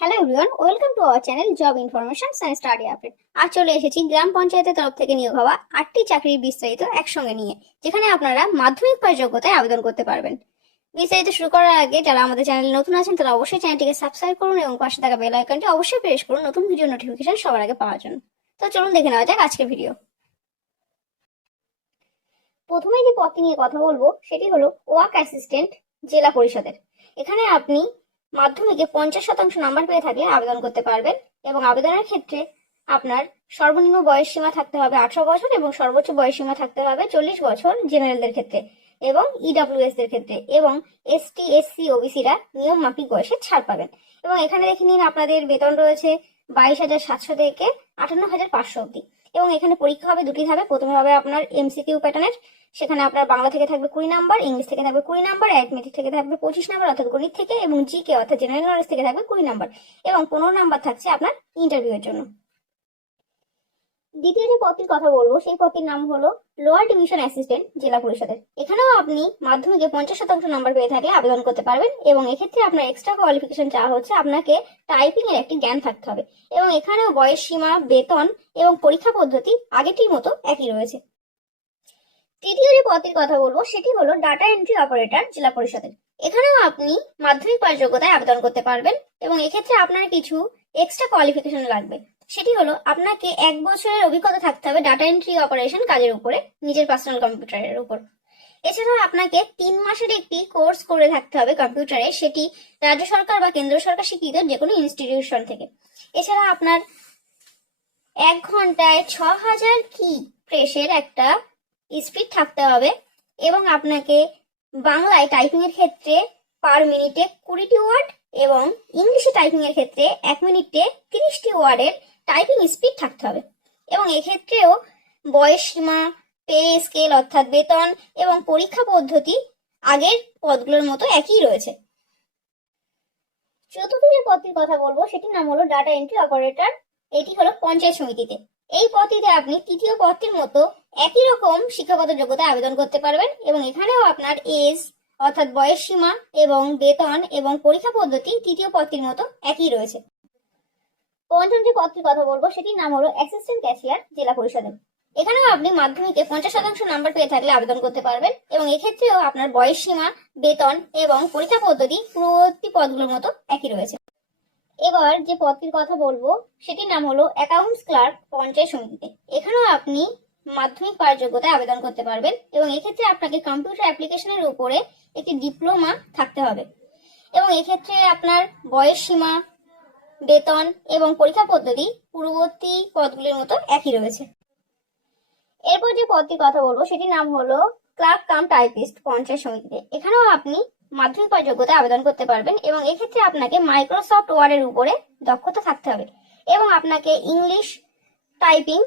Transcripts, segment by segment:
Hello everyone, welcome to our channel job information science study update. আজ চলে এসেছি গ্রাম পঞ্চায়েতের তরফ থেকে নিয়োগ হওয়া 8টি চাকরির বিস্তারিত একসঙ্গে নিয়ে, যেখানে আপনারা মাধ্যমিক পাস যোগ্যতায় আবেদন করতে পারবেন। বিস্তারিত শুরু করার আগে যারা আমাদের চ্যানেলে নতুন আছেন তারা অবশ্যই চ্যানেলটিকে সাবস্ক্রাইব করুন এবং পাশে থাকা বেল আইকনটি অবশ্যই প্রেস করুন নতুন ভিডিও নোটিফিকেশন সবার আগে পাওয়ার জন্য। তো চলুন দেখে নেওয়া যাক আজকের ভিডিও। প্রথমে যে পদটি নিয়ে কথা বলবো সেটি হলো ওয়ার্ক অ্যাসিস্ট্যান্ট জেলা পরিষদের। এখানে আপনি মাধ্যমিকে 50% নাম্বার পেয়ে থাকলে আবেদন করতে পারবেন এবং আবেদনের ক্ষেত্রে আপনার সর্বনিম্ন বয়স সীমা থাকতে হবে 18 বছর এবং সর্বোচ্চ বয়স সীমা থাকতে হবে 40 বছর জেনারেলদের ক্ষেত্রে এবং ইডব্লিউএস দের ক্ষেত্রে, এবং এসটি এসসি ওবিসিরা নিয়ম মাফিক বয়সে ছাড় পাবেন। এবং এখানে দেখে নিন আপনাদের বেতন রয়েছে 22,700 থেকে 58,500 অব্দি। এবং এখানে পরীক্ষা হবে দুটি ধাপে। প্রথমে হবে আপনার এমসিকিউ প্যাটার্নের, সেখানে আপনার বাংলা থেকে থাকবে 20 নাম্বার, ইংলিশ থেকে থাকবে 20 নাম্বার, অ্যারিথমেটিক থেকে থাকবে 25 নাম্বার অর্থাৎ গণিত থেকে, এবং জিকে অর্থাৎ জেনারেল নলেজ থেকে থাকবে 20 নাম্বার, এবং 15 নাম্বার থাকছে আপনার ইন্টারভিউ এর জন্য। দ্বিতীয় যে পদটির কথা বলবো সেই পদটির নাম হলো লোয়ার ডিভিশন অ্যাসিস্ট্যান্ট জেলা পরিষদের। এখানেও আপনি মাধ্যমিকে 50% নাম্বার পেয়ে থাকলে আবেদন করতে পারবেন এবং এক্ষেত্রে আপনার এক্সট্রা কোয়ালিফিকেশন চাওয়া হচ্ছে আপনাকে টাইপিং এর একটি জ্ঞান থাকতে হবে। এবং এখানেও বয়স সীমা, বেতন এবং পরীক্ষা পদ্ধতি আগেটির মতো একই রয়েছে। তৃতীয় যে পদটির কথা বলবো সেটি হলো ডাটা এন্ট্রি অপারেটর জেলা পরিষদের। এখানেও আপনি মাধ্যমিক পাস যোগ্যতায় আবেদন করতে পারবেন এবং এক্ষেত্রে আপনার কিছু এক্সট্রা কোয়ালিফিকেশন লাগবে। সেটি হলো আপনাকে 1 বছরের অভিজ্ঞতা থাকতে হবে ডাটা এন্ট্রি অপারেশন কাজের উপরে, নিজের পার্সোনাল কম্পিউটারের উপর। এছাড়াও আপনাকে 3 মাসের একটি কোর্স করে থাকতে হবে কম্পিউটারে, সেটি রাজ্য সরকার বা কেন্দ্র সরকার স্বীকৃত যে কোনো ইনস্টিটিউশন থেকে। এছাড়া আপনার 1 ঘন্টায় 6000 কি প্রেসের একটা স্পিড থাকতে হবে এবং আপনাকে বাংলায় টাইপিং এর ক্ষেত্রে পার মিনিটে 20টি ওয়ার্ড এবং ইংলিশে টাইপিং এর ক্ষেত্রে 1 মিনিটে 30টি ওয়ার্ডের টাইপিং স্পিড থাকতে হবে। এবং এক্ষেত্রেও বয়স সীমা, পে স্কেল অর্থাৎ বেতন এবং পরীক্ষা পদ্ধতি আগের পদগুলোর মতো একই রয়েছে। চতুর্থ যে পদটির কথা বলবো সেটির নাম হলো ডাটা এন্ট্রি অপারেটর। এটি হলো পঞ্চায়েত সমিতিতে। এই পদটিতে আপনি তৃতীয় পদটির মতো একই রকম শিক্ষাগত যোগ্যতায় আবেদন করতে পারবেন এবং এখানেও আপনার এজ অর্থাৎ বয়স সীমা এবং বেতন এবং পরীক্ষা পদ্ধতি তৃতীয় পদটির মতো একই রয়েছে। পঞ্চম যে পদটির কথা বলবো সেটির নাম হলো অ্যাসিস্ট্যান্ট ক্যাশিয়ার জেলা পরিষদের। এখানেও আপনি মাধ্যমিকে 50% নাম্বার পেয়ে থাকলে আবেদন করতে পারবেন এবং এক্ষেত্রেও আপনার বয়স সীমা, বেতন এবং পরীক্ষা পদ্ধতি পূর্ববর্তী পদগুলোর মতো একই রয়েছে। এবার যে পদটির কথা বলবো সেটির নাম হলো অ্যাকাউন্টস ক্লার্ক পঞ্চায়েত সমিতিতে। এখানেও আপনি মাধ্যমিক পাস যোগ্যতায় আবেদন করতে পারবেন এবং এক্ষেত্রে আপনাকে কম্পিউটার অ্যাপ্লিকেশনের উপরে একটি ডিপ্লোমা থাকতে হবে এবং এক্ষেত্রে আপনার বয়স সীমা, বেতন এবং পরীক্ষা পদ্ধতি পূর্ববর্তী পদগুলির মতো একই রয়েছে। এরপর যে পদটির কথা বলবো সেটির নাম হলো ক্লার্ক কাম টাইপিস্ট পঞ্চায়েত সমিতিতে। এখানেও আপনি মাধ্যমিক পাস যোগ্যতায় আবেদন করতে পারবেন এবং এক্ষেত্রে আপনাকে মাইক্রোসফট ওয়ার্ডের উপরে দক্ষতা থাকতে হবে এবং আপনাকে ইংলিশ টাইপিং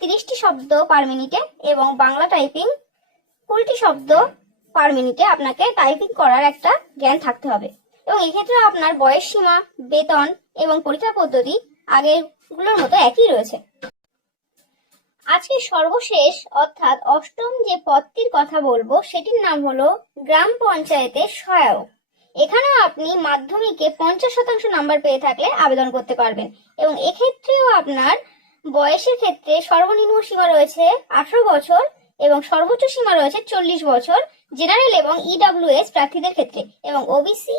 30টি শব্দ পার মিনিটে এবং বাংলা টাইপিং 20টি শব্দ পার মিনিটে আপনাকে টাইপিং করার একটা জ্ঞান থাকতে হবে এবং এক্ষেত্রে আপনার বয়স সীমা, বেতন এবং পরীক্ষা পদ্ধতি আগেরগুলোর মতো একই রয়েছে। আজকে সর্বশেষ অর্থাৎ অষ্টম যে পদটির কথা বলবো সেটির নাম হলো গ্রাম পঞ্চায়েতের সহায়ক। এখানেও আপনি মাধ্যমিকে 50% নাম্বার পেয়ে থাকলে আবেদন করতে পারবেন এবং এক্ষেত্রেও আপনার বয়সের ক্ষেত্রে সর্বনিম্ন সীমা রয়েছে 18 বছর এবং সর্বোচ্চ সীমা রয়েছে 40 বছর জেনারেল এবং ইডব্লিউএস প্রার্থীদের ক্ষেত্রে, এবং ওবিসি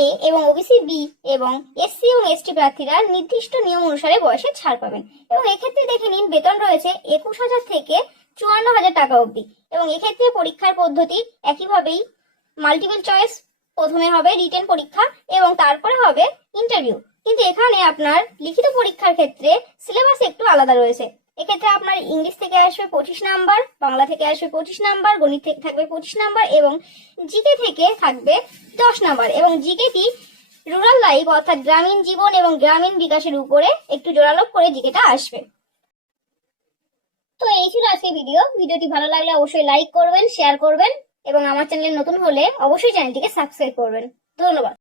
এ এবং ওবিসি বি এবং এসসি এবং এসটি প্রার্থীরা নির্দিষ্ট নিয়ম অনুসারে বয়সে ছাড় পাবেন। এবং এক্ষেত্রে দেখে নিন বেতন রয়েছে 21,000 থেকে 54,000 টাকা অবধি এবং এক্ষেত্রে পরীক্ষার পদ্ধতি একইভাবেই মাল্টিপল চয়েস, প্রথমে হবে রিটেন পরীক্ষা এবং তারপরে হবে ইন্টারভিউ। কিন্তু এখানে আপনার লিখিত পরীক্ষার ক্ষেত্রে সিলেবাস একটু আলাদা রয়েছে। এক্ষেত্রে আপনার ইংলিশ থেকে আসবে 25 নাম্বার, বাংলা থেকে আসবে 25 নাম্বার, গণিত থেকে থাকবে 25 নাম্বার এবং জিকে থেকে থাকবে 10 নাম্বার এবং জিকেটি রুরাল লাইফ অর্থাৎ গ্রামীণ জীবন এবং গ্রামীণ বিকাশের উপরে একটু জোরালোপ করে জিকেটা আসবে। তো এই ছিল আজকের ভিডিওটি ভালো লাগলে অবশ্যই লাইক করবেন, শেয়ার করবেন এবং আমার চ্যানেলে নতুন হলে অবশ্যই চ্যানেলটিকে সাবস্ক্রাইব করবেন। ধন্যবাদ।